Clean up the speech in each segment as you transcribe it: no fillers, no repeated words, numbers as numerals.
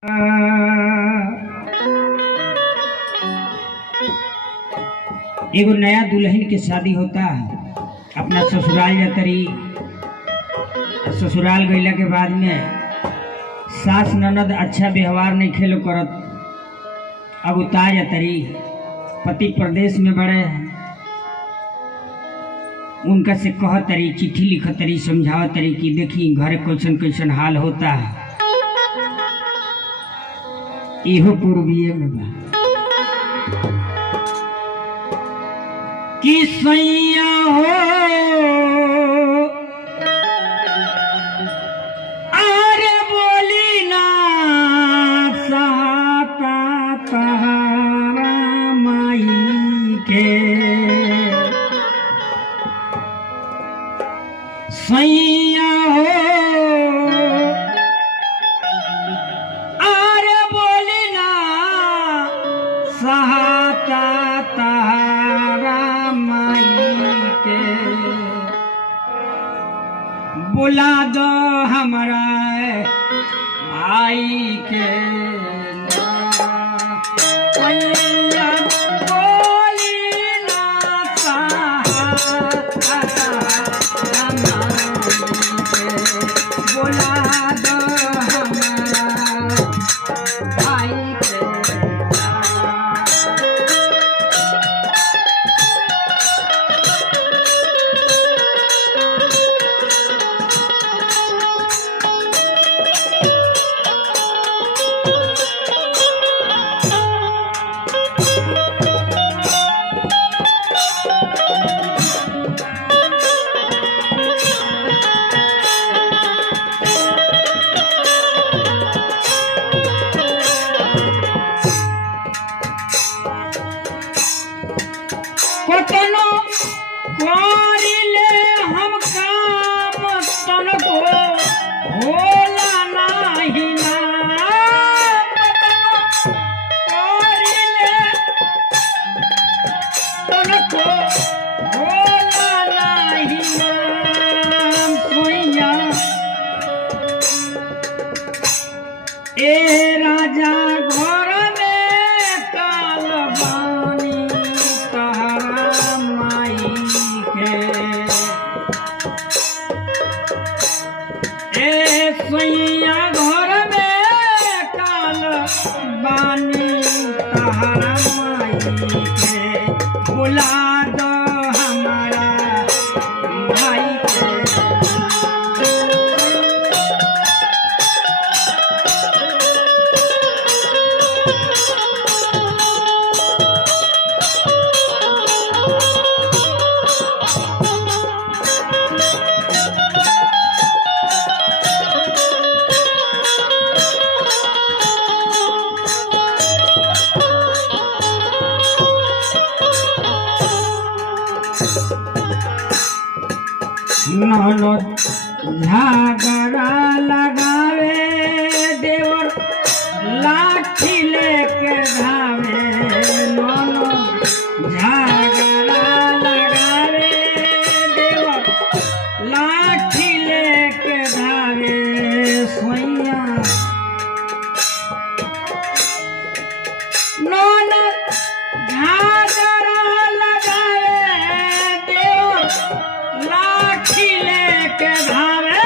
एगो नया दुल्हन के शादी होता है, अपना ससुराल जातरी। ससुराल गईला के बाद में सास ननद अच्छा व्यवहार नहीं खेलो करत, अब उतार जातरी। पति प्रदेश में बड़े उनका से कह तरी, चिट्ठी लिख तरी, समझाव तरी कि देखी घर कैसन कैसन हाल होता है। इहो पूर्वीय में बा कि सैया हो अरे बोली ना साता तहारा माई के। सैया हो अरे बोली ना सहाता तहारा बुला दो हमारा भाई के। ए राजा घर में कालबानी तहरा माई के। ए सैया घर में कालबानी तहरा माई के। बुला दो हमारा भाई के। ननद झगड़ा लगावे देवर लाठी लेके धावे। ननद झगड़ा लगावे देवर लाठी लेके धावे। सैया ननद झगड़ा लगावे देवर लाठी लेके धावे।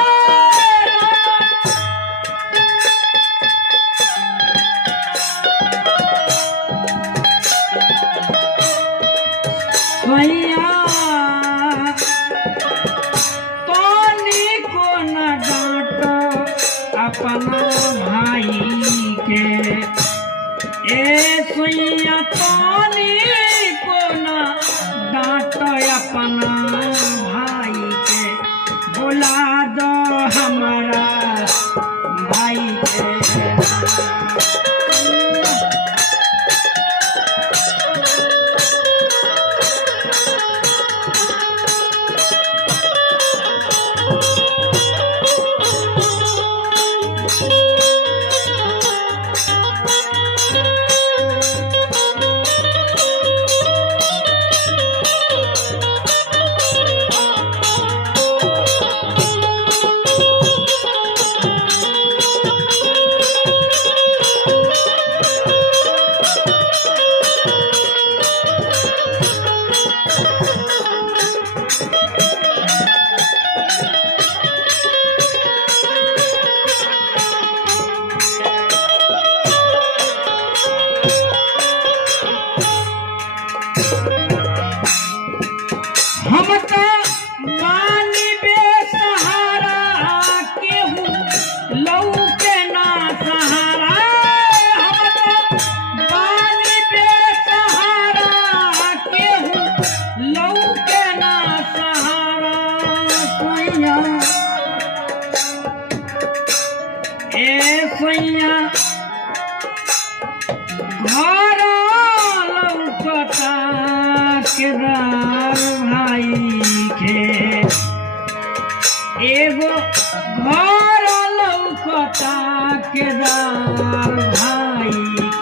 भाई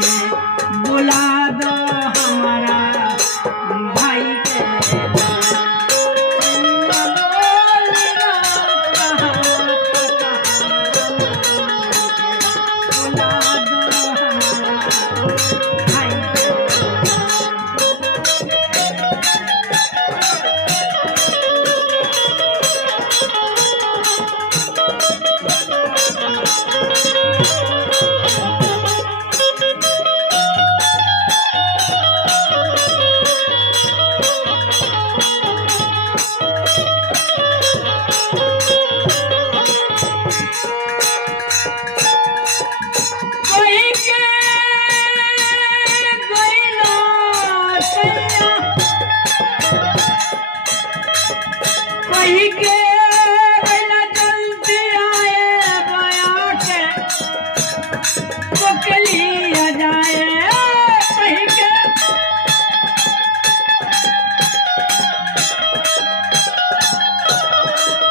के बुला दो हमारा भाई के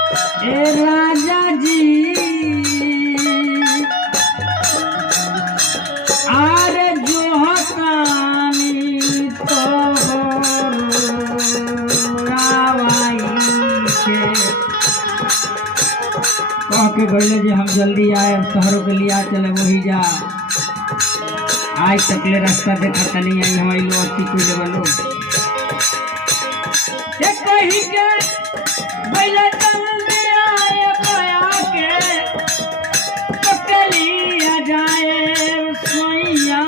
राजा जी आर जो हकानी तो रावाई के कह के गले जे हम जल्दी आए शहरों के लिए चले वही जा आज तकले रास्ता देखा नहीं आई हमारी लो अति कोई लेवलो कही के गले जल्दी आए बया के पकलिया जाए सोइया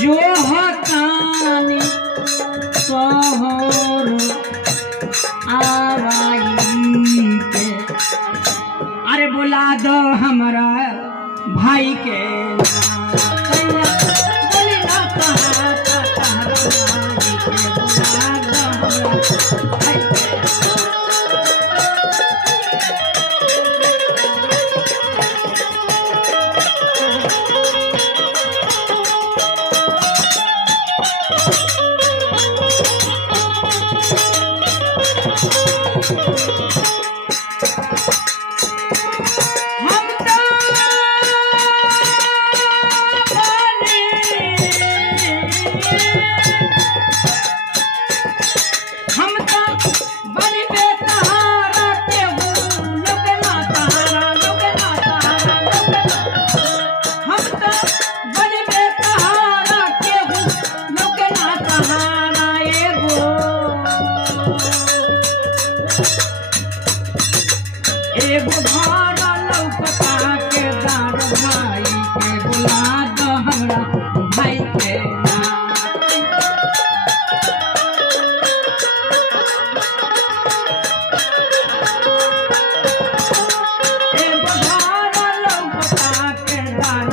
जो हकानी शहर आवाई के अरे बुला दो हमारा भाई के बोली ना कहा एगो भाड़ा लौकता के दार भाई के बुला दो हमरा भाई के एगो भाड़ा लौकता के दार